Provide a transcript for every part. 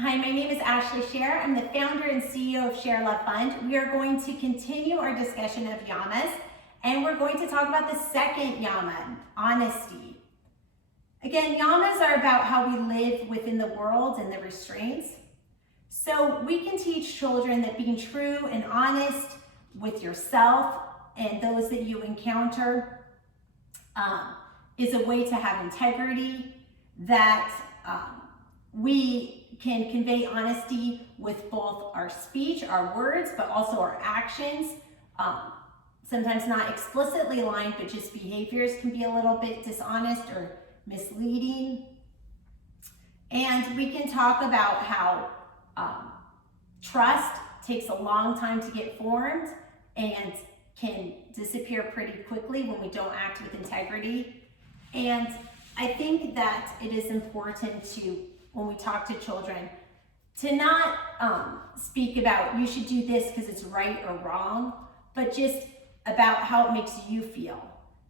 Hi, my name is Ashley Scher. I'm the founder and CEO of ShareLove.Fund. We are going to continue our discussion of yamas, and we're going to talk about the second yama, honesty. Again, yamas are about how we live within the world and the restraints. So we can teach children that being true and honest with yourself and those that you encounter is a way to have integrity, that we can convey honesty with both our speech, our words, but also our actions. Sometimes not explicitly aligned, but just behaviors can be a little bit dishonest or misleading. And we can talk about how trust takes a long time to get formed and can disappear pretty quickly when we don't act with integrity. And I think that it is important to, when we talk to children, to not speak about you should do this because it's right or wrong, but just about how it makes you feel.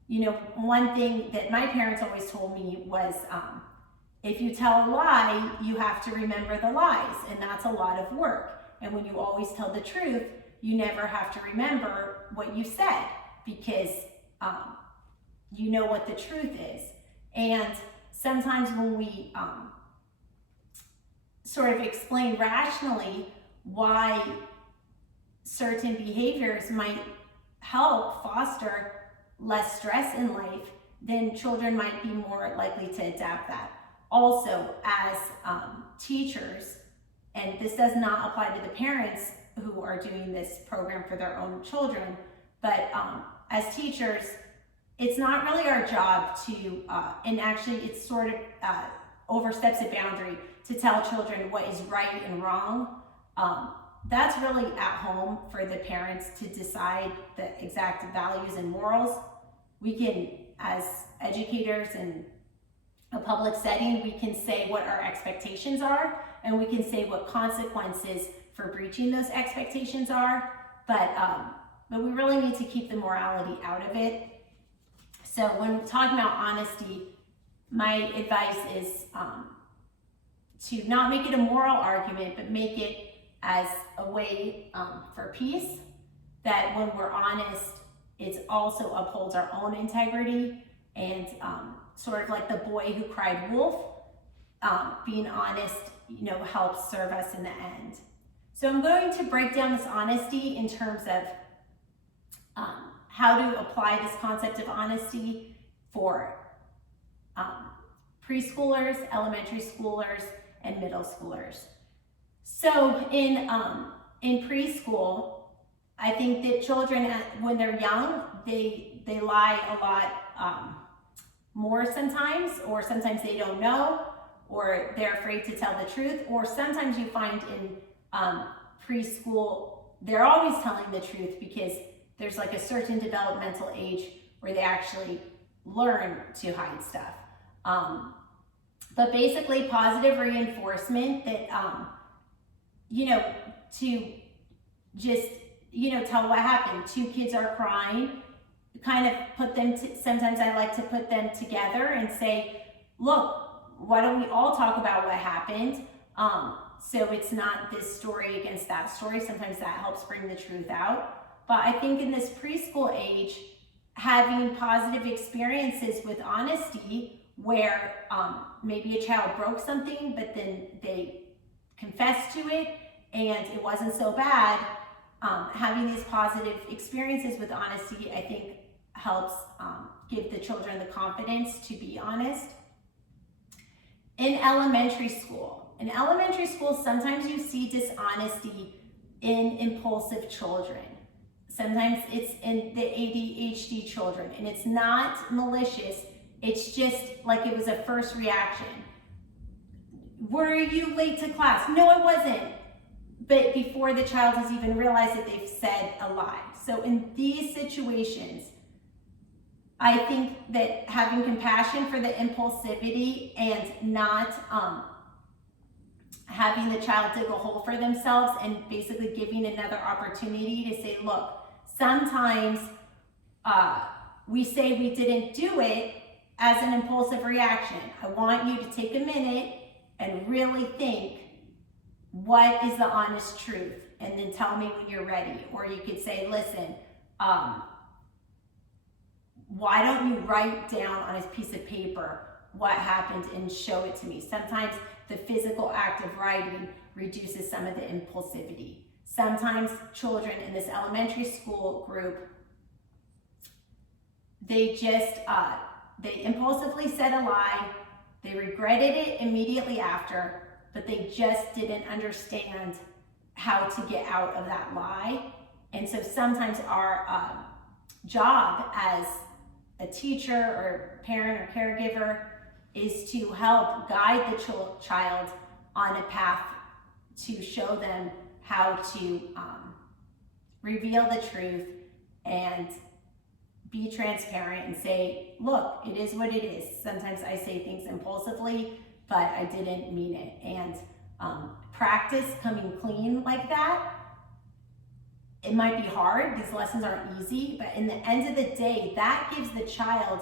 You know, one thing that my parents always told me was, if you tell a lie, you have to remember the lies, and that's a lot of work. And when you always tell the truth, you never have to remember what you said because you know what the truth is. And sometimes when we sort of explain rationally why certain behaviors might help foster less stress in life, then children might be more likely to adapt that. Also, as teachers, and this does not apply to the parents who are doing this program for their own children, but as teachers, it's not really our job to, and actually it's sort of oversteps a boundary to tell children what is right and wrong. That's really at home for the parents to decide the exact values and morals. We can, as educators in a public setting, we can say what our expectations are, and we can say what consequences for breaching those expectations are, but we really need to keep the morality out of it. So when talking about honesty, my advice is to not make it a moral argument, but make it as a way for peace, that when we're honest, it also upholds our own integrity, and sort of like the boy who cried wolf, being honest, helps serve us in the end. So I'm going to break down this honesty in terms of how to apply this concept of honesty for preschoolers, elementary schoolers, and middle schoolers. So in preschool, I think that children, when they're young, they lie a lot more sometimes, or sometimes they don't know, or they're afraid to tell the truth, or sometimes you find in preschool, they're always telling the truth because there's like a certain developmental age where they actually learn to hide stuff. But basically positive reinforcement that, to just, tell what happened. Two kids are crying, kind of put them, sometimes I like to put them together and say, look, why don't we all talk about what happened? So it's not this story against that story. Sometimes that helps bring the truth out. But I think in this preschool age, having positive experiences with honesty where maybe a child broke something, but then they confessed to it and it wasn't so bad, having these positive experiences with honesty, I think helps give the children the confidence to be honest. In elementary school, sometimes you see dishonesty in impulsive children. Sometimes it's in the ADHD children, and it's not malicious. It's just like it was a first reaction. Were you late to class? No, I wasn't. But before the child has even realized that they've said a lie. So in these situations, I think that having compassion for the impulsivity and not having the child dig a hole for themselves and basically giving another opportunity to say, look, sometimes we say we didn't do it as an impulsive reaction. I want you to take a minute and really think what is the honest truth? And then tell me when you're ready. Or you could say, listen, why don't you write down on a piece of paper what happened and show it to me? Sometimes the physical act of writing reduces some of the impulsivity. Sometimes children in this elementary school group, they just, they impulsively said a lie, they regretted it immediately after, but they just didn't understand how to get out of that lie. And so sometimes our job as a teacher or parent or caregiver is to help guide the child on a path to show them how to reveal the truth and be transparent and say, look, it is what it is. Sometimes I say things impulsively, but I didn't mean it. And practice coming clean like that. It might be hard, these lessons aren't easy, but in the end of the day, that gives the child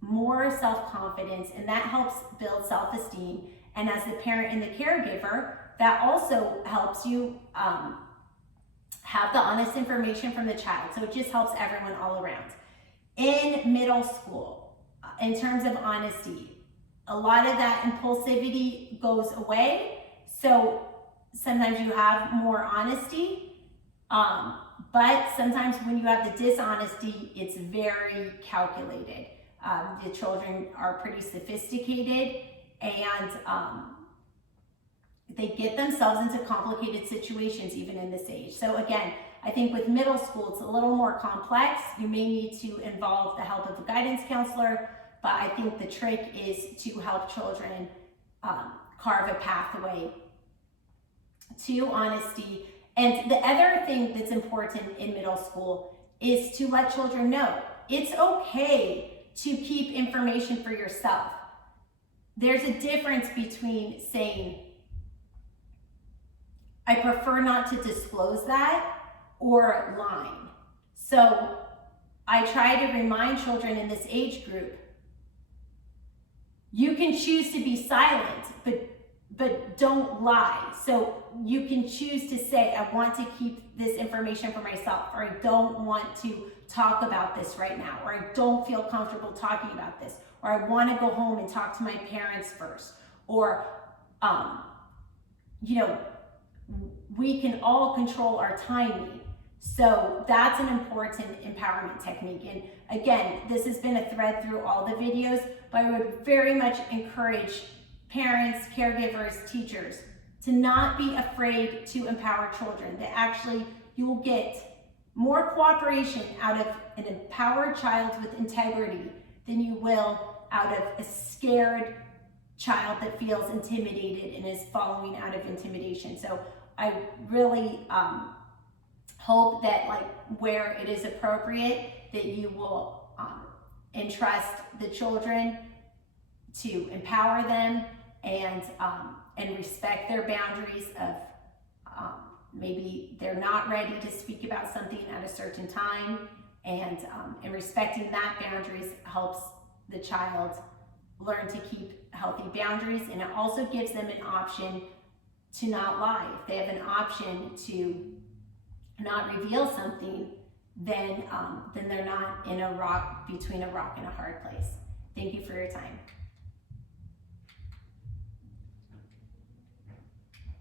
more self-confidence, and that helps build self-esteem. And as the parent and the caregiver, that also helps you have the honest information from the child. So it just helps everyone all around. In middle school, in terms of honesty, a lot of that impulsivity goes away. So sometimes you have more honesty. But sometimes when you have the dishonesty, it's very calculated. The children are pretty sophisticated, and they get themselves into complicated situations even in this age. So again, I think with middle school, it's a little more complex. You may need to involve the help of a guidance counselor, but I think the trick is to help children carve a pathway to honesty. And the other thing that's important in middle school is to let children know it's okay to keep information for yourself. There's a difference between saying, I prefer not to disclose that, or lying. So I try to remind children in this age group, you can choose to be silent, but don't lie. So you can choose to say, I want to keep this information for myself, or I don't want to talk about this right now, or I don't feel comfortable talking about this, or I want to go home and talk to my parents first, or, we can all control our timing. So that's an important empowerment technique. And again, this has been a thread through all the videos, but I would very much encourage parents, caregivers, teachers to not be afraid to empower children. That actually you will get more cooperation out of an empowered child with integrity than you will out of a scared child that feels intimidated and is following out of intimidation. So I really hope that where it is appropriate that you will entrust the children to empower them and respect their boundaries of maybe they're not ready to speak about something at a certain time, and respecting that boundaries helps the child learn to keep healthy boundaries, and it also gives them an option to not lie. If they have an option to not reveal something, then they're not in between a rock and a hard place. Thank you for your time.